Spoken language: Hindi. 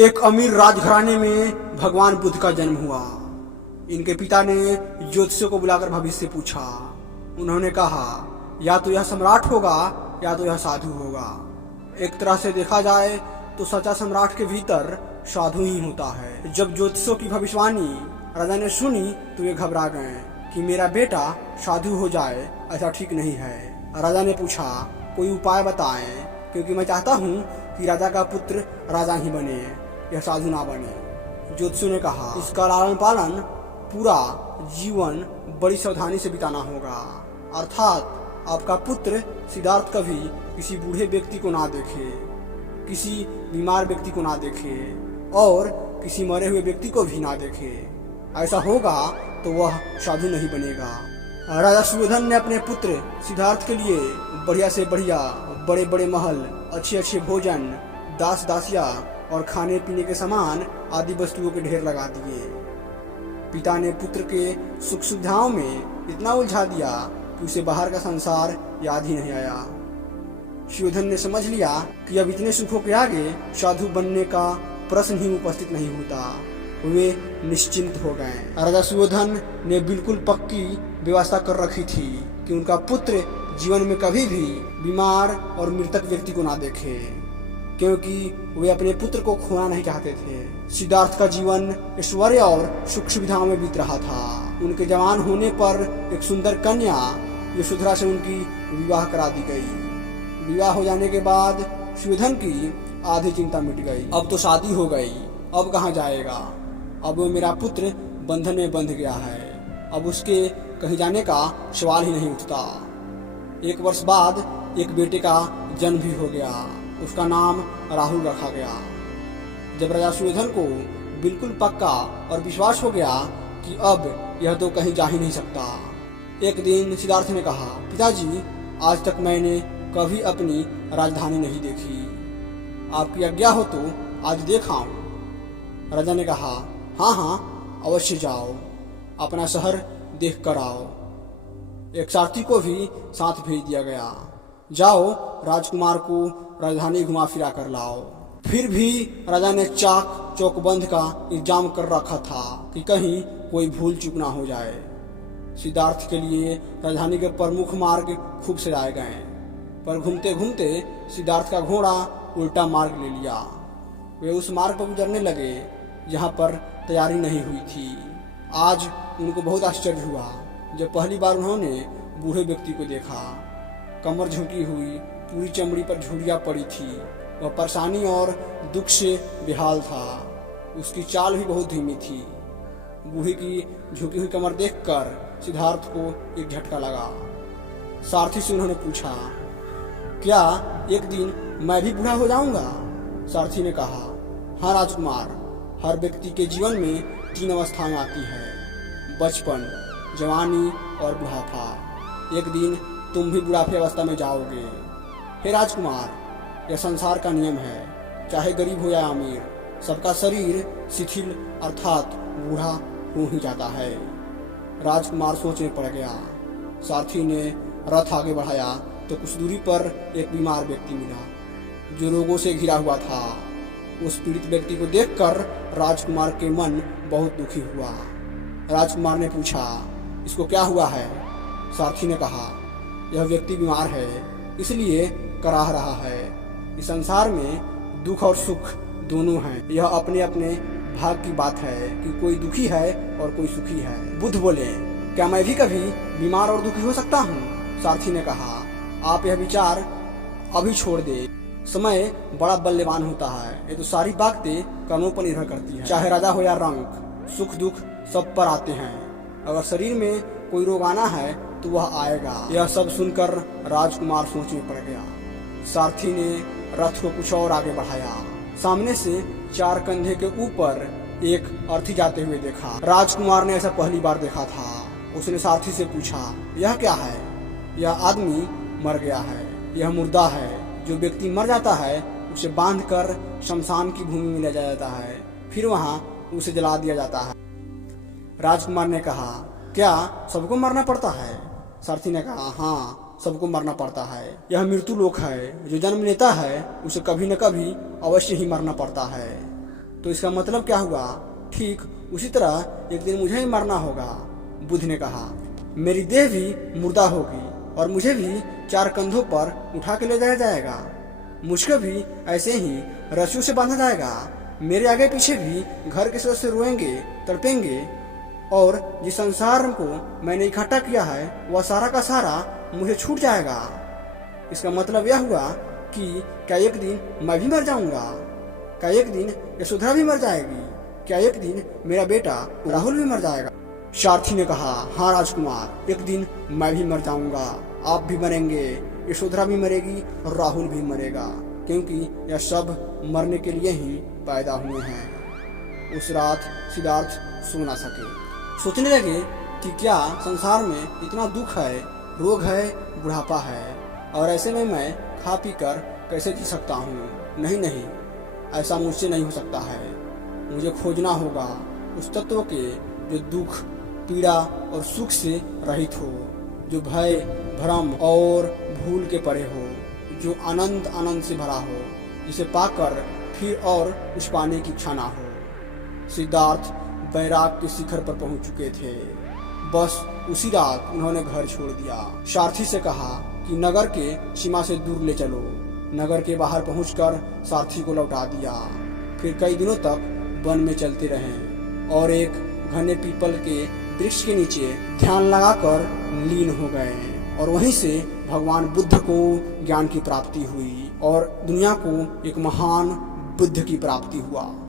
एक अमीर राजघराने में भगवान बुद्ध का जन्म हुआ। इनके पिता ने ज्योतिषियों को बुलाकर भविष्य पूछा। उन्होंने कहा, या तो यह सम्राट होगा या तो यह साधु होगा। एक तरह से देखा जाए तो सच्चा सम्राट के भीतर साधु ही होता है। जब ज्योतिषियों की भविष्यवाणी राजा ने सुनी तो वे घबरा गए कि मेरा बेटा साधु हो जाए, ऐसा ठीक नहीं है। राजा ने पूछा, कोई उपाय बताएं, क्योंकि मैं चाहता हूँ कि राजा का पुत्र राजा ही बने, यह साधु ना बने। ज्योतिषियों ने कहा, इसका लालन पालन पूरा जीवन बड़ी सावधानी से बिताना होगा, अर्थात आपका पुत्र सिद्धार्थ कभी किसी बूढ़े व्यक्ति को ना देखे, किसी बीमार व्यक्ति को ना देखे और किसी मरे हुए व्यक्ति को भी ना देखे। ऐसा होगा तो वह साधु नहीं बनेगा। राजा सुयोधन ने अपने पुत्र सिद्धार्थ के लिए बढ़िया से बढ़िया बड़े बड़े महल, अच्छे अच्छे भोजन, दास दासिया और खाने पीने के सामान आदि वस्तुओं के ढेर लगा दिए। पिता ने पुत्र के सुख सुविधाओं में इतना उलझा दिया कि उसे बाहर का संसार याद ही नहीं आया। सुयोधन ने समझ लिया कि अब इतने सुखों के आगे साधु बनने का प्रश्न ही उपस्थित नहीं होता। वे निश्चिंत हो गए। राजा सुयोधन ने बिल्कुल पक्की व्यवस्था कर रखी थी कि उनका पुत्र जीवन में कभी भी बीमार और मृतक व्यक्ति को ना देखे, क्योंकि वे अपने पुत्र को खोना नहीं चाहते थे। सिद्धार्थ का जीवन ऐश्वर्य और सुख सुविधाओं में बीत रहा था। उनके जवान होने पर एक सुंदर कन्या यशोधरा से उनकी विवाह करा दी गई। विवाह हो जाने के बाद सुयोधन की आधी चिंता मिट गई। अब तो शादी हो गई, अब कहाँ जाएगा? अब वो मेरा पुत्र बंधन में बंध गया है, अब उसके कहीं जाने का सवाल ही नहीं उठता। एक वर्ष बाद एक बेटे का जन्म भी हो गया। उसका नाम राहुल रखा गया। जब राजा सुयोधन को बिल्कुल पक्का और विश्वास हो गया कि अब यह तो कहीं जा ही नहीं सकता, एक दिन सिद्धार्थ ने कहा, पिताजी, आज तक मैंने कभी अपनी राजधानी नहीं देखी, आपकी आज्ञा हो तो आज देखाऊं। राजा ने कहा, हाँ हाँ अवश्य जाओ, अपना शहर देख कर आओ। एक सारथी को भी साथ भेज दिया गया, जाओ राजकुमार को राजधानी घुमा फिरा कर लाओ। फिर भी राजा ने चाक चौकबंद का इंतजाम कर रखा था कि कहीं कोई भूल चूक ना हो जाए। सिद्धार्थ के लिए राजधानी के प्रमुख मार्ग खूब सजाए गए, पर घूमते घूमते सिद्धार्थ का घोड़ा उल्टा मार्ग ले लिया। वे उस मार्ग पर गुजरने लगे जहाँ पर तैयारी नहीं हुई थी। आज उनको बहुत आश्चर्य हुआ जब पहली बार उन्होंने बूढ़े व्यक्ति को देखा। कमर झुकी हुई, पूरी चमड़ी पर झुर्रियाँ पड़ी थी। वह परेशानी और दुख से बेहाल था। उसकी चाल भी बहुत धीमी थी। बूढ़ी की झुकी हुई कमर देखकर सिद्धार्थ को एक झटका लगा। सारथी से उन्होंने पूछा, क्या एक दिन मैं भी बूढ़ा हो जाऊंगा? सारथी ने कहा, हाँ राजकुमार, हर व्यक्ति के जीवन में 3 अवस्थाएं आती है, बचपन, जवानी और बुढ़ापा। एक दिन तुम भी बुढ़ापे अवस्था में जाओगे। हे राजकुमार, यह संसार का नियम है, चाहे गरीब हो या अमीर, सबका शरीर शिथिल अर्थात बूढ़ा हो ही जाता है। राजकुमार सोचने पड़ गया। सारथी ने रथ आगे बढ़ाया तो कुछ दूरी पर एक बीमार व्यक्ति मिला जो रोगों से घिरा हुआ था। उस पीड़ित व्यक्ति को देखकर राजकुमार के मन बहुत दुखी हुआ। राजकुमार ने पूछा, इसको क्या हुआ है? सारथी ने कहा, यह व्यक्ति बीमार है, इसलिए कराह रहा है। इस संसार में दुख और सुख दोनों हैं। यह अपने अपने भाग की बात है कि कोई दुखी है और कोई सुखी है। बुद्ध बोले, क्या मैं भी कभी बीमार और दुखी हो सकता हूँ? सारथी ने कहा, आप यह विचार अभी छोड़ दे, समय बड़ा बल्लेबान होता है। ये तो सारी बातें कर्मों पर निर्भर करती है। चाहे राजा हो या रंक, सुख दुख सब पर आते हैं। अगर शरीर में कोई रोग आना है तो वह आएगा। यह सब सुनकर राजकुमार सोच में पड़ गया। सारथी ने रथ को कुछ और आगे बढ़ाया। सामने से 4 कंधे के ऊपर एक अर्थी जाते हुए देखा। राजकुमार ने ऐसा पहली बार देखा था। उसने सारथी से पूछा, यह क्या है? यह आदमी मर गया है, यह मुर्दा है। जो व्यक्ति मर जाता है उसे बांधकर शमशान की भूमि में ले जाया जाता है, फिर वहां उसे जला दिया जाता है। राजकुमार ने कहा, क्या सबको मरना पड़ता है? सारथी ने कहा, हाँ सबको मरना पड़ता है। यह मृत्यु लोक है। जो जन्म लेता है उसे कभी न कभी अवश्य ही मरना पड़ता है। तो इसका मतलब क्या हुआ? ठीक उसी तरह एक दिन मुझे ही मरना होगा। बुद्ध ने कहा, मेरी देह भी मुर्दा होगी और मुझे भी 4 कंधों पर उठा के ले जाया जाएगा। मुझको भी ऐसे ही रस्सियों से बांधा जाएगा। मेरे आगे पीछे भी घर के सदस्य रोएंगे, तड़पेंगे और जिस संसार को मैंने इकट्ठा किया है वह सारा का सारा मुझे छूट जाएगा। इसका मतलब यह हुआ कि क्या एक दिन मैं भी मर जाऊंगा? क्या एक दिन यशोधरा भी मर जाएगी? क्या एक दिन मेरा बेटा राहुल भी मर जाएगा? सारथी ने कहा, हाँ राजकुमार, एक दिन मैं भी मर जाऊंगा, आप भी मरेंगे, यशोधरा भी मरेगी और राहुल भी मरेगा, क्योंकि यह सब मरने के लिए ही पैदा हुए हैं। उस रात सिद्धार्थ सो ना सके। सोचने लगे कि क्या संसार में इतना दुख है, रोग है, बुढ़ापा है, और ऐसे में मैं खा पी कर कैसे जी सकता हूँ? नहीं, ऐसा मुझसे नहीं हो सकता है। मुझे खोजना होगा उस तत्व के जो दुख, पीड़ा और सुख से रहित हो, जो भय, भ्रम और भूल के परे हो, जो आनंद से भरा हो, जिसे पाकर फिर और कुछ पाने की इच्छा ना हो। सिद्धार्थ बैराग के शिखर पर पहुंच चुके थे। बस उसी रात उन्होंने घर छोड़ दिया। सारथी से कहा कि नगर के सीमा से दूर ले चलो। नगर के बाहर पहुंचकर सारथी को लौटा दिया। फिर कई दिनों तक वन में चलते रहे और एक घने पीपल के वृक्ष के नीचे ध्यान लगाकर लीन हो गए और वहीं से भगवान बुद्ध को ज्ञान की प्राप्ति हुई और दुनिया को एक महान बुद्ध की प्राप्ति हुआ।